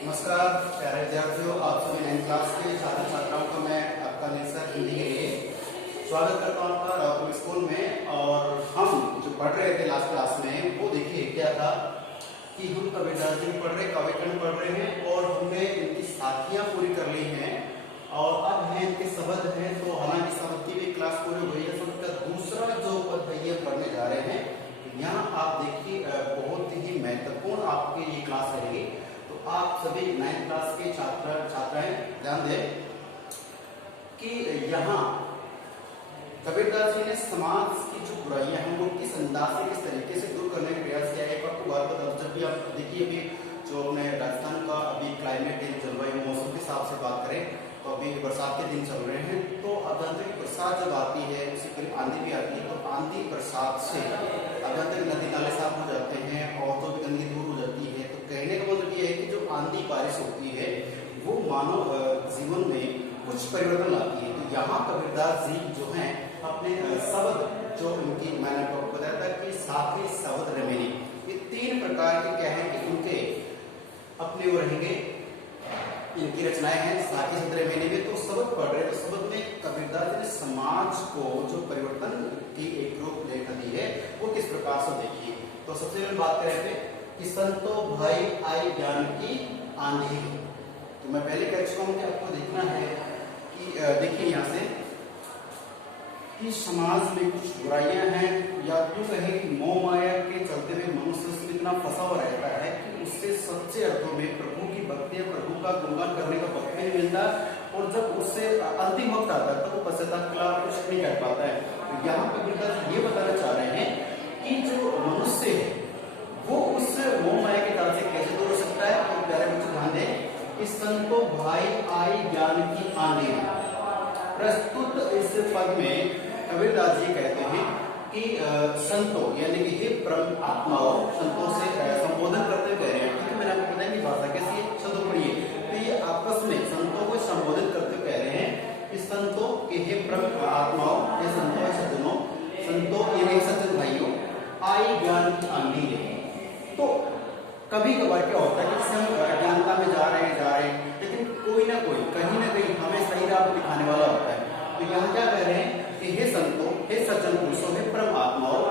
नमस्कार प्यारे विद्यार्थियों, आप सभी 9th क्लास के छात्र छात्राओं का मैं आपका निरसर हिंदी के लिए स्वागत करता हूँ आपका राउपुर स्कूल में। और हम जो पढ़ रहे थे लास्ट क्लास में वो देखिए क्या था कि हम कबीरदास जी पढ़ रहे, काव्यखंड पढ़ रहे हैं और हमने इनकी साखियाँ पूरी कर ली हैं और अब हैं इनके शब्द हैं। तो हालांकि शब्द की भी क्लास पूरी हुई है, शब्द का दूसरा जो पद है ये पढ़ने जा रहे हैं। यहाँ आप देखिए बहुत ही महत्वपूर्ण आपकी ये क्लास रहेगी। आप सभी 9th क्लास के छात्र छात्राएं ध्यान दें कि यहाँ कबीरदास जी ने समाज की जो बुराइयां हैं वो किस अंदाज से, किस तरीके से दूर करने का प्रयास किया है। आपको बात बता, जब भी आप देखिए अभी जो अपने राजस्थान का अभी क्लाइमेट जलवायु मौसम के हिसाब से बात करें तो अभी बरसात के दिन चल रहे हैं। तो अत्यंत बरसात जब आती है उससे करीब आंधी भी आती है, तो आंधी बरसात से अत्यंत नदी नाले साफ हो जाते हैं और तो भी गंदगी दूर हो जाती है। तो कहने का मतलब ये है कि जो आंधी बारिश होती है वो मानव जीवन में कुछ परिवर्तन लाती है। तो यहाँ कबीरदास जी जो हैं अपने शब्द जो उनकी, मैंने आपको बताया था कि साखी शब्द रमेनी, ये 3 प्रकार के क्या है कि उनके अपने वो रहेंगे, इनकी रचनाएं हैं साखी शब्द रमेनी में। तो शब्द पढ़ रहे, तो शब्द में कबीरदास जी ने समाज को जो परिवर्तन की एक रूपरेखा दी है वो किस प्रकार से देखिए। तो सबसे पहले बात करें कि संतो भाई आई ज्ञान की आंधी। तो मैं पहले कह चुका हूं कि आपको देखना है कि देखिए यहाँ से कि समाज में कुछ बुराइयां हैं, या यूं कहें कि मोह माया के चलते हुए मनुष्य से इतना फंसा हुआ रहता है कि उससे सच्चे अर्थों में प्रभु की भक्ति या प्रभु का गुणगान करने का वक्त नहीं मिलता। और जब उससे अंतिम वक्त आता है तो वो पश्चाताप के अलावा कुछ नहीं कह पाता है। तो यहाँ पर कबीरदास ये बताना चाह रहे हैं कि जो मनुष्य है वो उस मोह माया के जाल से कैसे दूर हो सकता है। और प्यारे बच्चे ध्यान दें कि संतो भाई आई ज्ञान की आंधी। प्रस्तुत इस पद में कबीरदास जी कहते हैं कि संतों यानी कि हे ब्रह्म आत्माओं, संतों से संबोधन करते कह रहे हैं। क्योंकि मैंने आपको बताया कि भाषा कैसी है, शब्द पढ़िए। तो ये आपस में संतों को संबोधित करते कह रहे हैं कि संतों के हे ब्रह्म आत्माओं, हे संतों है सज्जनों, संतों यानी सज्जन भाइयों, आई ज्ञान की आंधी है। तो कभी कभार क्या होता है कि हम अज्ञानता में जा रहे हैं, लेकिन कोई ना कोई कहीं ना कहीं हमें सही राह को दिखाने वाला होता है। तो यहाँ क्या कह रहे हैं कि हे संतों, हे सज्जन पुरुषों, हे परमात्माओं,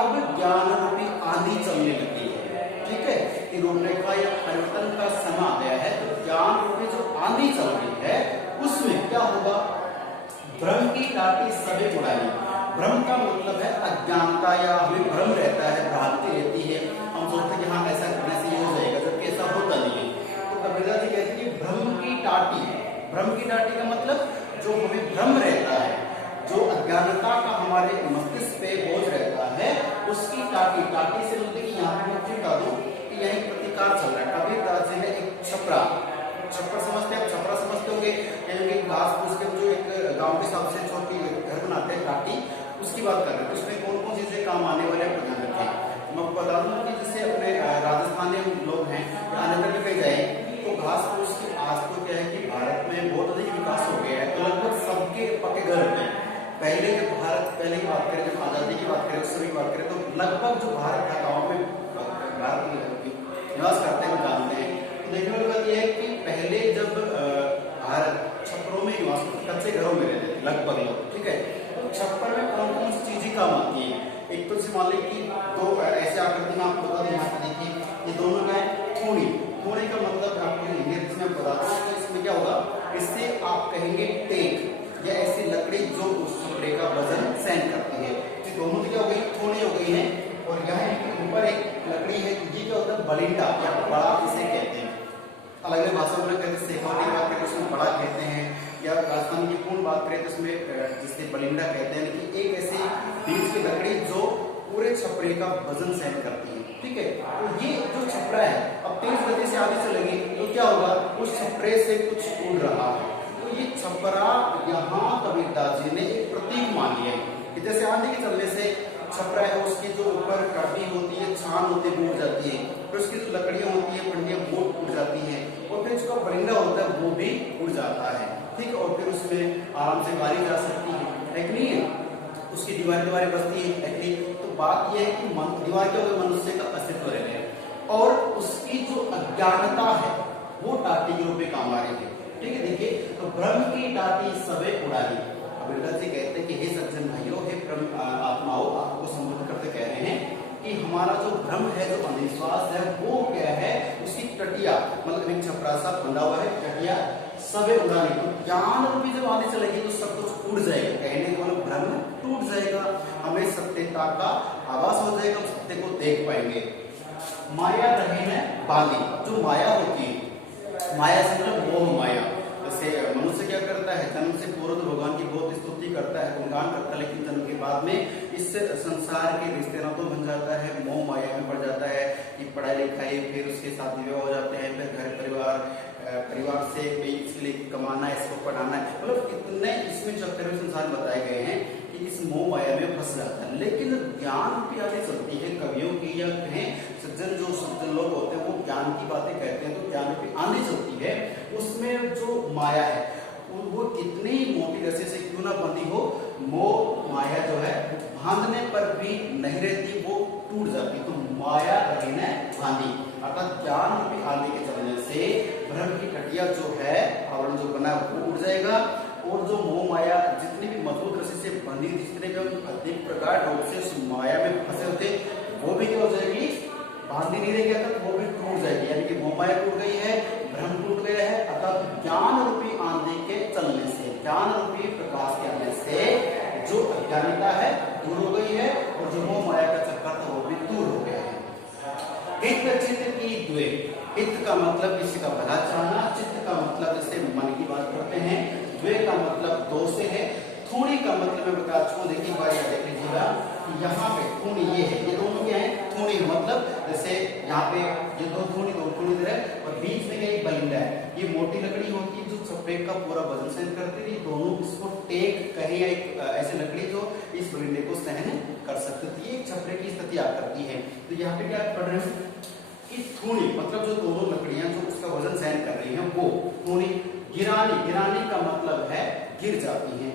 अब ज्ञान रूपी आंधी चलने लगी है। ठीक है, कि रूपरेखा या परिवर्तन का समय आ गया है। तो ज्ञान रूपी जो आंधी चल रही है उसमें क्या होगा, भ्रम की टाटी सभी उड़ाई। भ्रम का मतलब है अज्ञानता, या हमें भ्रम रहता है, भ्रांति रहती है, हम सोचते हैं कि हाँ ऐसा करने से ये हो जाएगा, जबकि ऐसा होता नहीं है। तो कबीरदास जी कहते हैं कि भ्रम की टाटी, भ्रम की टाटी का मतलब जो हमें भ्रम रहता है, जो अज्ञानता का हमारे मस्तिष्क पे बोझ रहता है, उसकी टाटी, टाटी से मतलब कि यहाँ पे मैं बता दूं कि यह एक प्रतिकार चल रहा है। कबीरदास जी ने एक छपरा, छप्पर समझते हैं, छपरा समझते होंगे, यानी घास फूस के जो एक गांव के हिसाब से छोटी घर बनाते हैं टाटी, उसकी बात कर रहे हैं। उसमें कौन कौन चीजें काम आने वाले हैं ध्यान रखें। मैं आपको बता दूं कि जैसे अपने राजस्थानी लोग हैं या अन्य कहीं जाए तो घास फूस की आज तो क्या है कि भारत में बहुत अधिक विकास हो गया है। तो लगभग सबके पक्के घर में पहले जब भारत, पहले की बात करें, जब आजादी की बात करें, उस समय की बात करें, तो लगभग जो भारत का गाँव में भारत निवास करते हैं जानते हैं। तो देखने वाली बात यह है कि पहले जब भारत छप्परों में निवास करते, कच्चे घरों में रहते थे लगभग लोग। ठीक है, तो छप्पर में कौन कौन सी चीजें काम आती है। एक तो मान लीजिए कि दो ऐसे आकृति में आपको बता दें, यहाँ पे देखिए ये दोनों का है थोड़ी। थोड़ी का मतलब आपको इंग्लिश में बताता हूँ कि इसमें क्या होगा, इससे आप कहेंगे टेक या ऐसी लकड़ी जो उस छपरे का वजन सहन करती है। तो दोनों क्या हो गई, थोड़ी हो गई है। और यहाँ ऊपर एक लकड़ी है, ये क्या होता है बलिंडा या बड़ा इसे कहते हैं। अलग अलग भाषा में कहते हैं, शेखावटी बात करें उसमें बड़ा कहते हैं, या राजस्थान की पूर्ण बात करें तो उसमें जिसे बलिंडा कहते हैं। कि एक ऐसी बीज की लकड़ी जो पूरे छपरे का वजन सहन करती है। ठीक है, तो ये जो छपरा है अब तेज गति से आगे चलेगी तो क्या होगा, उस छपरे से कुछ उड़ रहा है। तो ये छपरा यहाँ कबीरदास जी ने एक प्रतीक मान लिया है कि जैसे आंधी के चलने से छपरा है उसकी जो ऊपर कड़ी होती है, छान होती है, उड़ जाती है। फिर उसकी जो लकड़ियां होती है, पंडियां, वो उड़ जाती हैं। और फिर उसका बरिंदा होता है वो भी उड़ जाता है। ठीक है, और फिर उसमें आराम से गाड़ी जा सकती है कि नहीं है, उसकी दीवारें बसती है। तो बात यह है कि दीवार के मनुष्य का अस्तित्व रह गया और उसकी जो अज्ञानता है वो टाटी के रूप में काम आ रही है। ठीक है, देखिए तो ब्रह्म की टाटी सबे उड़ाई। अब बिरला जी कहते हैं कि हे सज्जन भाइयों, हे आत्माओं, आपको संबोधित करते कह रहे हैं कि हमारा जो भ्रम है, जो अंधविश्वास है, वो क्या है, उसकी टटिया मतलब एक छपरा सा बंधा हुआ है, टटिया सबे उड़ानी। तो ज्ञान रूपी जब आने चलेगी तो सब कुछ उड़ जाएगा, कहने को मतलब भ्रम टूट जाएगा, हमें सत्यता का आभास हो जाएगा, सत्य को देख पाएंगे। माया रहे न बाली, जो माया होती है, माया से मतलब मोह माया। जैसे मनुष्य क्या करता है, जन्म से पूर्व तो भगवान की बहुत स्तुति करता है, गुणगान करता है, लेकिन जन्म के बाद में इस संसार के रिश्ते नातों बन जाता है, मोह माया में पड़ जाता है कि पढ़ाई लिखाई, फिर उसके साथ विवाह हो जाते हैं, फिर घर परिवार से इसलिए कमाना है, इसको पढ़ाना है, मतलब इतने इसमें चक्कर में संसार बताए गए हैं कि इस मोह माया में फंस जाता है। लेकिन ज्ञान की आगे चलती है कवियों की, या कहें सज्जन जो सज्जन लोग होते हैं वो ज्ञान की बातें कहते हैं, तो ज्ञान की आगे चलती है, उसमें जो माया है वो कितनी मोटी रस्सी से क्यों ना बंधी हो, मोह माया जो है बांधने पर भी नहीं रहती, वो टूट जाती। तो माया रहना बांधी, अर्थात ज्ञान रूपी आंधी के चलने से भ्रम की टटिया जो है, आवरण जो बना है वो उड़ जाएगा, और जो मोह माया जितनी भी मजबूत रस्सी से बंधी, जितने भी हम अधिक प्रकार रूप से उस माया में फंसे होते, वो भी क्या हो जाएगी, बांधी नहीं रहेगी, अर्थात वो भी टूट जाएगी। यानी कि मोह माया टूट गई है, भ्रम टूट गया है, अर्थात ज्ञान रूपी आंधी के चलने से, ज्ञान रूपी प्रकाश के आने से जो अज्ञानता है दूर हो गई है, और जो मोह माया का चक्कर था वो भी दूर हो गया है। हित चित्त की द्वे, हित का मतलब किसी का भला चाहना, चित्त का मतलब जैसे मन की बात करते हैं, द्वे का मतलब दो से है, थूणी का मतलब मैं बता चुका हूं, देखिए बार देख लीजिएगा, यहाँ पे थूणी ये है, ये दोनों क्या है, थूणी मतलब जैसे यहाँ पे ये दो थूणी इधर है, और बीच में एक बलिंदा है, ये मोटी लकड़ी होती है जो छपरे का पूरा वजन सहन करती है, दोनों इसको टेक कहे, एक ऐसी लकड़ी जो इस बलिंदे को सहन कर सकती है, एक छपरे की स्थिति आ करती है। तो यहाँ पे क्या पढ़ रहे हैं कि थूणी मतलब जो दोनों लकड़ियां जो उसका वजन सहन कर रही हैं वो थूणी। गिरानी, गिरानी का मतलब है गिर जाती हैं।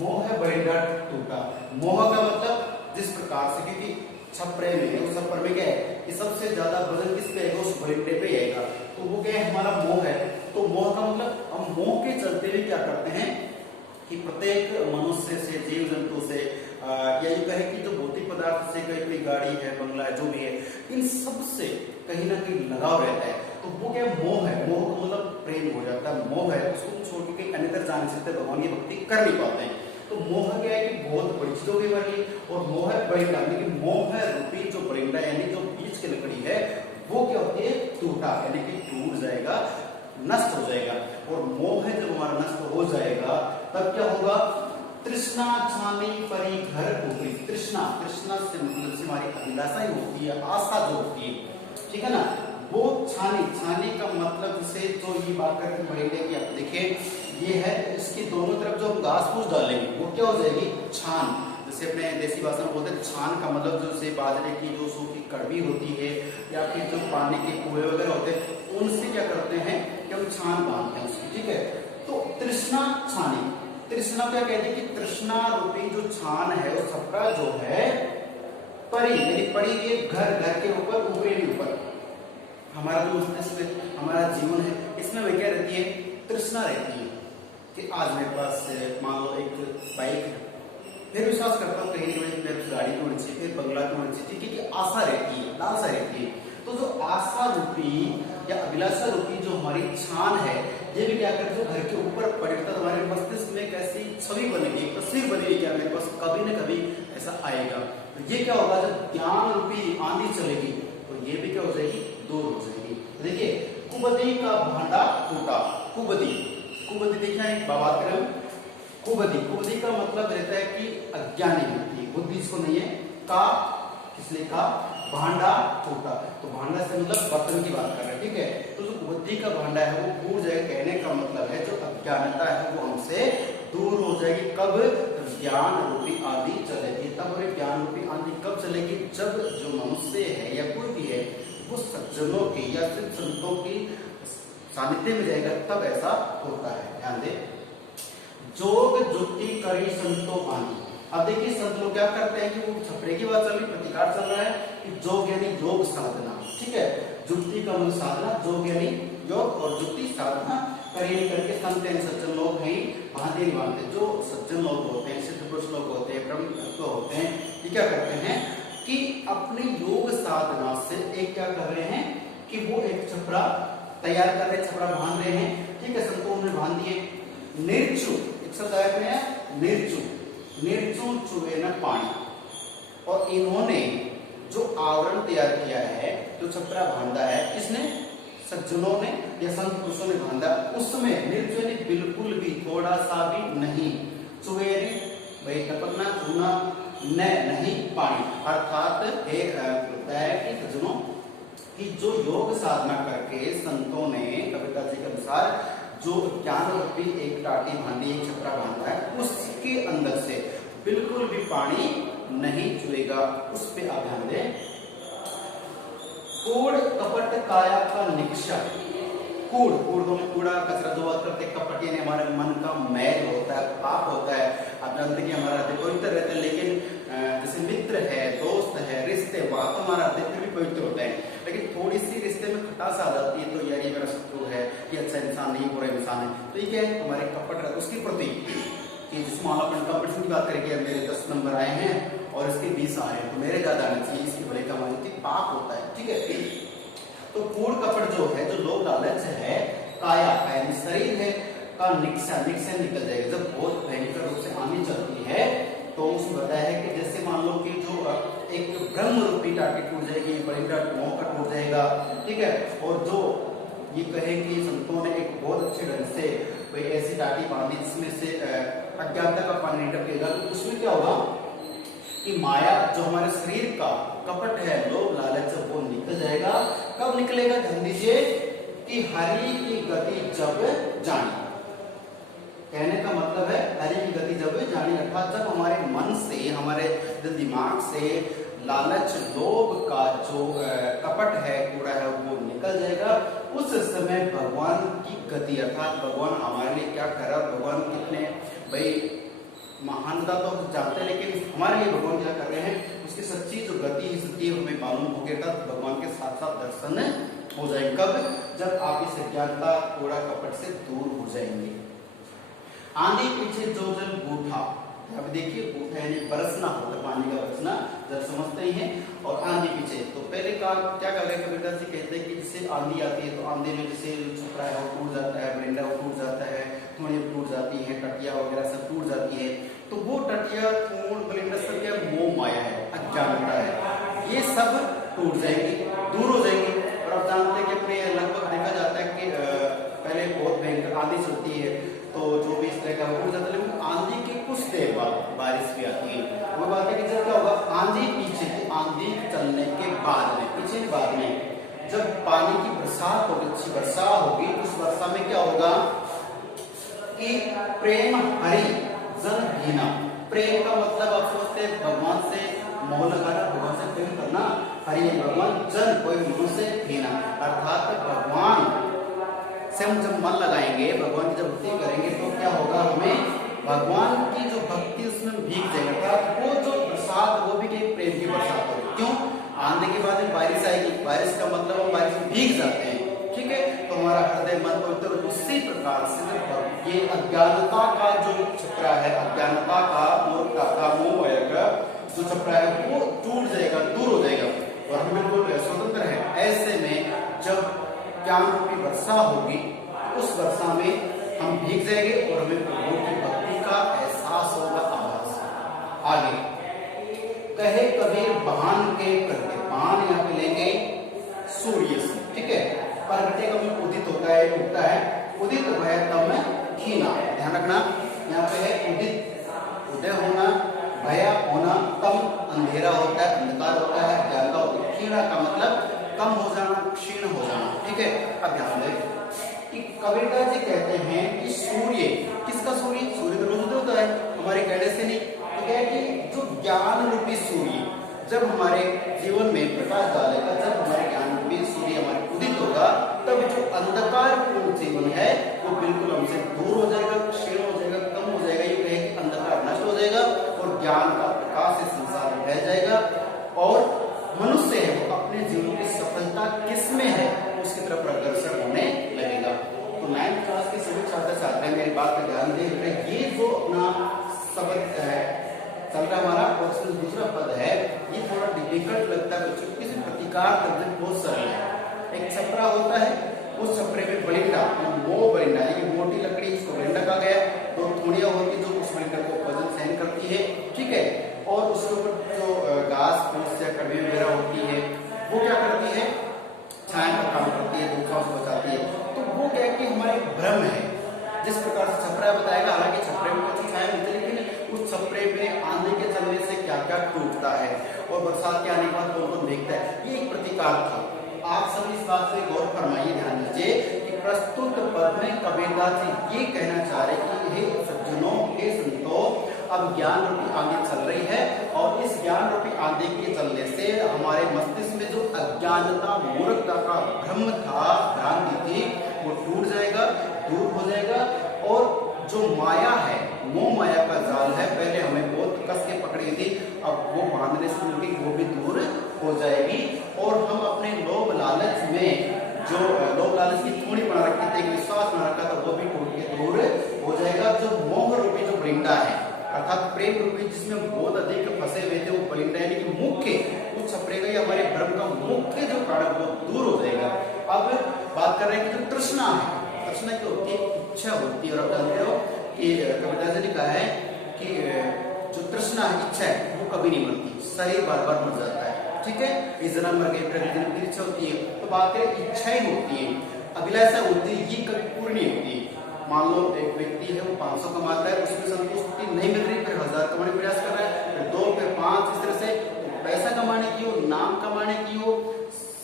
मोह है बलिंदा टूटा, मोह का मतलब जिस प्रकार से, क्योंकि छपरे में उस छप्पर में क्या है कि सबसे ज्यादा वजन किस पे आएगा, उस बलिंदे पे आएगा, तो वो क्या है, हमारा मोह है। तो मोह का मतलब हम मोह के चलते हुए क्या करते हैं कि प्रत्येक मनुष्य से, जीव जंतु से, या यूं कहें कि जो भौतिक पदार्थ से, कोई गाड़ी है, बंगला है, जो भी है, इन सब से कहीं ना कहीं लगाव रहता है, तो वो क्या मोह है, मोह का मतलब प्रेम हो जाता है, मोह है उसको छोड़ के कहीं अन्यत्र जा नहीं सकते, भगवान की भक्ति कर नहीं पाते हैं। तो मोह क्या है कि बहुत बड़ी चीजों की वाली, और मोह है बरिंदा, लेकिन मोह है रूपी जो बरिंदा यानी जो बीच की लकड़ी है वो क्या होती है, टूटा, यानी कि टूट जाएगा, नष्ट हो जाएगा। और मोह है जब हमारा नष्ट हो जाएगा तब क्या होगा, तृष्णा छानी परी घर टूटी। तृष्णा, तृष्णा से मतलब से हमारी अभिलाषा ही होती है, आशा जो होती है, ठीक है ना, वो छानी, छानी का मतलब जैसे जो ये बात करके बरिंदे की, आप देखिए ये है, इसकी दोनों तरफ जो हम घास फूस डालेंगे वो क्या हो जाएगी, छान। जैसे अपने देसी भाषा में बोलते हैं छान का मतलब जो से बाजरे की जो सूखी कड़वी होती है, या फिर जो पानी के कुएं वगैरह होते हैं, उनसे क्या करते हैं कि हम छान बांधते हैं उसकी, ठीक है। तो तृष्णा छानी, तृष्णा क्या कहते हैं कि तृष्णा रूपी जो छान है, वो छपरा जो है परी, मेरी पड़ी के घर, घर के ऊपर, ऊपरी ऊपर हमारा जो मस्तिष्क, हमारा जीवन है, इसमें वह क्या रहती है, तृष्णा रहती है कि आज मेरे पास मान लो एक बाइक है, फिर विश्वास करता हूँ कहीं मेरे गाड़ी की होनी चाहिए, फिर बंगला की होनी चाहिए, ठीक है, आशा रहती है, लालसा रहती है। तो जो आशा रूपी या अभिलाषा रूपी जो हमारी छान है, ये भी क्या करते, घर के ऊपर पड़ता, तो हमारे मस्तिष्क में एक ऐसी छवि बनेगी, तस्वीर बनेगी, क्या मेरे पास कभी न कभी ऐसा आएगा। तो ये क्या होगा, जब ज्ञान रूपी आंधी चलेगी तो ये भी क्या हो जाएगी, दूर हो जाएगी। देखिए कुबदी का भांडा टूटा, कुबदी, कुबदी देखिए एक बात करें, कुबदी, कुबदी का मतलब रहता है कि अज्ञानी व्यक्ति, बुद्धि इसको नहीं है, का किसलिए का, भांडा टूटा, तो भांडा से मतलब बर्तन की बात कर रहे हैं, ठीक है। तो जो बुद्धि का भांडा है वो टूट जाएगा, कहने का मतलब है जो अज्ञानता है वो हमसे दूर हो जाएगी। कब, ज्ञान रूपी आंधी चलेगी। तब और ज्ञान रूपी आंधी कब चलेगी, जब जो मनुष्य है या कोई भी है वो सज्जनों की या सिर्फ संतों की सानिध्य में जाएगा, तब ऐसा होता है। ध्यान दे, जोग जुक्ति करी संतो बानी। अब देखिए संत लोग क्या करते हैं कि वो छपरे की बात चल रही, प्रतिकार चल रहा है कि जोग यानी योग साधना, ठीक है, जुक्ति का मतलब साधना, जोग यानी योग, और संत यानी सज्जन लोग ही भांति नहीं बांधते। जो सज्जन लोग होते हैं, सिद्ध पुरुष लोग होते हैं, ब्रह्म तत्व होते हैं, ये क्या करते हैं कि अपने योग साधना से एक क्या कर रहे हैं कि वो एक छपरा तैयार कर रहे हैं, छपरा बांध रहे हैं। ठीक है, संतों ने बांध दिए। निर्चु एक शब्द आया है, निर्चु, निर्चु चुए न पानी। और इन्होंने जो आवरण तैयार किया है, जो छपरा बांधा है, किसने? सज्जनों ने या संत पुरुषों ने बांधा। उसमें निर्चु ने बिल्कुल भी थोड़ा सा भी नहीं, चुए ने भाई टपकना छूना न नहीं पानी। अर्थात होता है कि सज्जनों कि जो योग साधना करके संतों ने कबीरदास जी के अनुसार जो ज्ञान रूपी एक टाटी बांधी, एक छपरा बांधा है, उसके अंदर से बिल्कुल भी पानी नहीं चुएगा। उस पे आप ध्यान दें। कूड़ कपट काया का निक्षा। कूड़, कूड़ को कूड़ा कचरा जो बात करते, कपट यानी हमारे मन का मैल होता है, पाप होता है। आप जानते कि हमारा हृदय पवित्र रहता है, लेकिन जैसे मित्र है, दोस्त है, रिश्ते, वहां तो हमारा हृदय फिर भी पवित्र होता है, लेकिन थोड़ी सी रिश्ते में खटास आ जाती है, तो यार ये मेरा शत्रु है, ये अच्छा इंसान नहीं, बुरा इंसान है, तो ये क्या है? हमारे कपट रहता है उसके प्रति। कि जिस मान लो अपन कंपटीशन की बात करेंगे, मेरे 10 नंबर आए हैं और इसके 20 आ रहे हैं, तो मेरे ज्यादा आने चाहिए, इसकी बड़े कमाई होती, पाप होता है। ठीक है, तो कूड़ कपट जो है, जो लोभ लालच है, काया का यानी शरीर है का निक्षा, निक्षा निकल जाएगा। जब बहुत भयंकर रूप से आनी चलती है, तो उसमें बताया है कि जैसे मान लो कि जो एक ब्रह्म रूपी टाटी टूट जाएगी, बड़ी विराट मोह का टूट जाएगा। ठीक है, और जो ये कहे कि संतों ने एक बहुत अच्छे ढंग से भाई ऐसी टाटी बांधी जिसमें से अज्ञानता का पानी नहीं टपकेगा, तो उसमें क्या होगा कि माया जो हमारे शरीर का कपट है, लोभ लालच, वो निकल जाएगा। कब निकलेगा? ध्यान दीजिए कि हरि की गति जब जानी। कहने का मतलब है हरि की गति जब जानी, अर्थात जब हमारे मन से, हमारे दिमाग से लालच, लोभ का जो कपट है, कूड़ा है, वो निकल जाएगा। उस समय भगवान की गति, अर्थात भगवान हमारे लिए क्या कर रहा है, भगवान कितने भाई महानता तो जानते हैं, लेकिन हमारे लिए भगवान क्या कर रहे हैं, उसकी सच्ची जो गति है, सच्ची हमें मालूम हो गया, तब भगवान के साथ साथ दर्शन हो जाएंगे। कब? जब आप इस अज्ञानता, कूड़ा कपट से दूर हो जाएंगे। आंधी पीछे जो जल बूठा, अब देखिए बूठा यानी बरसना होता है, पानी का बरसना, जब समझते ही हैं। और आंधी पीछे, तो पहले का क्या कर रहे हैं कबीरदास जी, कहते हैं कि जैसे आंधी आती है, तो आंधी में जैसे छपरा है वो टूट जाता है, बरिंदा वो टूट जाता है, थोड़ी टूट जाती है, टटिया वगैरह सब टूट जाती है। तो वो टटिया, थूण, बरिंदा सब क्या? मोह माया है, अज्ञानता है, ये सब टूट जाएंगी, दूर हो जाएंगी। और आप जानते हैं कि अपने लगभग देखा जाता है कि पहले बहुत भयंकर आंधी चलती है, तो जो भी इस तरह का हो जाता है, लेकिन आंधी की कुछ देर बाद बारिश भी आती है। वो बात है कि जब क्या होगा, आंधी पीछे, आंधी चलने के बाद में, पीछे बाद में जब पानी की बरसात होगी, अच्छी वर्षा होगी, उस वर्षा में क्या होगा कि प्रेम हरि जन घीना। प्रेम का मतलब आप सोचते हैं भगवान से मोह लगाना, भगवान से प्रेम करना। हरि भगवान, जन कोई मनुष्य घीना, अर्थात भगवान से हम जब मन लगाएंगे, भगवान की जब भक्ति करेंगे, तो क्या होगा, हमें भगवान की जो भक्ति उसमें भीग जाएगा। वो जो बरसात, वो भी एक प्रेम की बरसात होगी। क्यों? आंधी के बाद में बारिश आएगी, बारिश का मतलब हम बारिश में भीग जाते हैं। ठीक है, तो हमारा हृदय, मन पवित्र। उसी प्रकार से ये अज्ञानता का जो छपरा है, अज्ञानता का, मूर्खता का, मोह का जो छपरा है, वो टूट जाएगा, दूर हो जाएगा, और हम बिल्कुल स्वतंत्र है। ऐसे में जब ज्ञान रूपी वर्षा होगी, उस वर्षा में हम भीग जाएंगे और हमें प्रभु की भक्ति का एहसास होगा, आभास। आगे कहे कबीर बहान के करके, बहान यहाँ पे लेंगे सूर्य से। ठीक है, प्रगटे का में उदित होता है, उगता है, उदित भय तम खीना। ध्यान रखना, यहाँ पे है उदित, उदय होना, भया होना, तम अंधेरा होता है, अंधकार होता है, अज्ञानता होती है। खीना का मतलब कम हो जाना, क्षीण हो जाना। ठीक है, अब ध्यान दें कि कबीरदास जी कहते हैं कि सूर्य, किसका सूर्य? सूर्य तो रोज होता है, हमारे कहने से नहीं। तो क्या है कि जो ज्ञान रूपी सूर्य जब हमारे जीवन में प्रकाश डालेगा, जब हमारे ज्ञान रूपी सूर्य हमारे उदित होगा, तब जो अंधकार पूर्ण जीवन है वो बिल्कुल हमसे दूर हो जाएगा, क्षीण हो जाएगा, कम हो जाएगा। ये कहे कि अंधकार नष्ट हो जाएगा और ज्ञान का प्रकाश इस संसार में फैल जाएगा, और मनुष्य है वो अपने जीवन की सफलता किसमें है, उसकी तरफ अग्रसर होने लगेगा। तो 9th क्लास के सभी छात्र छात्राओं शब्द चल रहा हमारा, और इसमें दूसरा पद है, ये थोड़ा डिफिकल्ट लगता है बच्चों को, इसमें प्रतिकार तंत्र बहुत सरल है। एक छपरा होता है, उस छपरे में बलिंडा, मो बलिंडा, ये मोटी लकड़ी, इसको बलिंडा कहा गया है। दो थोड़ियां होती जो उस बलिंडा को वजन सहन करती है, ठीक है, और उसके ऊपर जो घास फूस या कड़वी वगैरह होती है वो क्या करती है, छाया का काम करती है, धूप से बचाती है। तो वो क्या है कि हमारे भ्रम है, जिस प्रकार से छपरा बताएगा, हालांकि छपरे में कुछ छाया मिलती है, लेकिन उस छपरे में आंधी के चलने से क्या क्या टूटता है और बरसात के आने के बाद कौन कौन देखता है, ये एक प्रतिकार था। आप सभी इस बात से गौर फरमाइए, ध्यान दीजिए कि प्रस्तुत पद में कबीरदास जी ये कहना चाह रहे कि हे सज्जनों, हे संतों, अब ज्ञान रूपी आंधी चल रही है, और इस ज्ञान रूपी आंधी के चलने से हमारे मस्तिष्क में जो अज्ञानता, मूर्खता का भ्रम था, भ्रांति थी, वो टूट जाएगा, दूर हो जाएगा, और जो माया है, मोह माया का जाल है, पहले हमें बहुत कस के पकड़ी थी, अब वो बांधने से मिलकर वो भी दूर हो जाएगी, और हम अपने लोभ लालच में जो लोभ लालच की थोड़ी बना रखी थी, विश्वास बना रखा था, वो भी टूट के दूर हो जाएगा। जो मोह रूपी जो बलिंडा है, अर्थात प्रेम रूपी जिसमें बहुत अधिक फंसे हुए थे, वो बलिंडा यानी कि मुख्य उस छपरे का, हमारे भ्रम का मुख्य जो कारण वो दूर हो जाएगा। अब बात कर रहे हैं कि जो तृष्णा है, तृष्णा क्या होती है, इच्छा होती है, और आप जानते हो कि कबीरदास जी ने कहा है कि जो तृष्णा है, इच्छा है, वो कभी नहीं मरती, शरीर बार बार मर जाता है, ठीक है, इस जन्म मर गए, फिर जन्म की इच्छा होती है। तो बात करें इच्छाएं होती है, अभिलाषा होती है, ये कभी पूरी नहीं होती। मान लो एक व्यक्ति है, वो 500 कमाता है, उसमें संतुष्टि नहीं मिल रही, फिर 1000 कमाने का प्रयास कर रहा है, फिर 2, फिर 5, इस तरह से पैसा कमाने की हो, नाम कमाने की हो,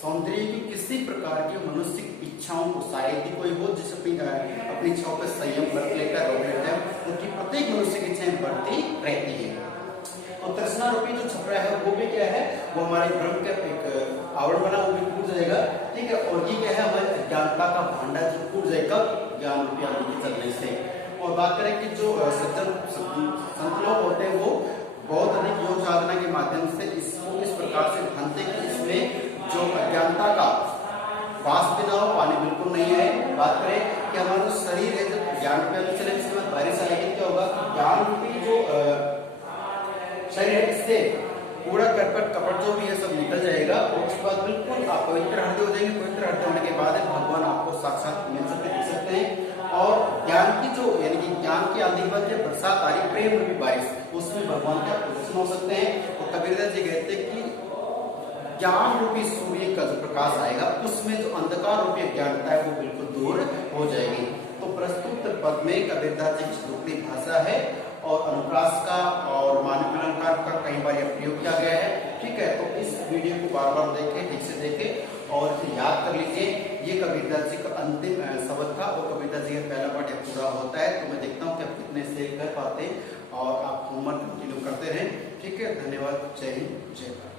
सौंदर्य की, किसी प्रकार की मनुष्य की इच्छाओं को, शायद ही कोई हो जिस अपनी इच्छाओं पर संयम बरत लेकर रोक लेता है, उनकी प्रत्येक मनुष्य की इच्छाएं बढ़ती रहती है। तो तृष्णा रूपी जो छपरा है वो भी क्या है, वो हमारे भ्रम का एक आवरण बना, वो भी टूट जाएगा, ठीक है, और ये क्या है, हमारे अज्ञानता का भांडा जो टूट जाएगा ज्ञान रूपी आंधी के चलने से। और बात करें कि जो सज्जन संत लोग होते हैं, वो बहुत अधिक योग साधना के माध्यम से इसको इस प्रकार से भानते कि इसमें जो अज्ञानता का वास भी ना हो, पानी बिल्कुल नहीं है। बात करें कि हमारा जो शरीर है, जब ज्ञान पे चले, इसमें बारिश आएगी, क्या होगा, ज्ञान रूपी जो शरीर है, इससे पूरा करपट कपट जो भी है सब निकल जाएगा, और उसके बाद बिल्कुल आप पवित्र हृदय हो जाएंगे। पवित्र हृदय होने के बाद भगवान आपको साक्षात मिल सकते, दिख सकते हैं। और ज्ञान की जो, यानी कि ज्ञान की आंधी बाद जब बरसात आ रही, प्रेम रूपी बारिश, उसमें भगवान का प्रदर्शन हो सकते हैं। और कबीरदास जी कहते हैं कि ज्ञान रूपी सूर्य का जो प्रकाश आएगा, उसमें जो अंधकार रूपी अज्ञानता है वो बिल्कुल दूर हो जाएगी। तो प्रस्तुत पद में कबीरदास जी की श्लोकी भाषा है, और अनुप्रास का और मानव अलंकार का कई बार यह प्रयोग किया गया है, ठीक है। तो इस वीडियो को बार बार देखें, ठीक से देखें और इसे याद कर लीजिए। ये कबीरदास जी का अंतिम शब्द था, और कबीरदास जी का पहला पाठ पूरा होता है। तो मैं देखता हूँ कि आप कितने से कर पाते हैं, और आप होमवर्क कंटिन्यू करते रहें, ठीक है। धन्यवाद, जय हिंद, जय भारत।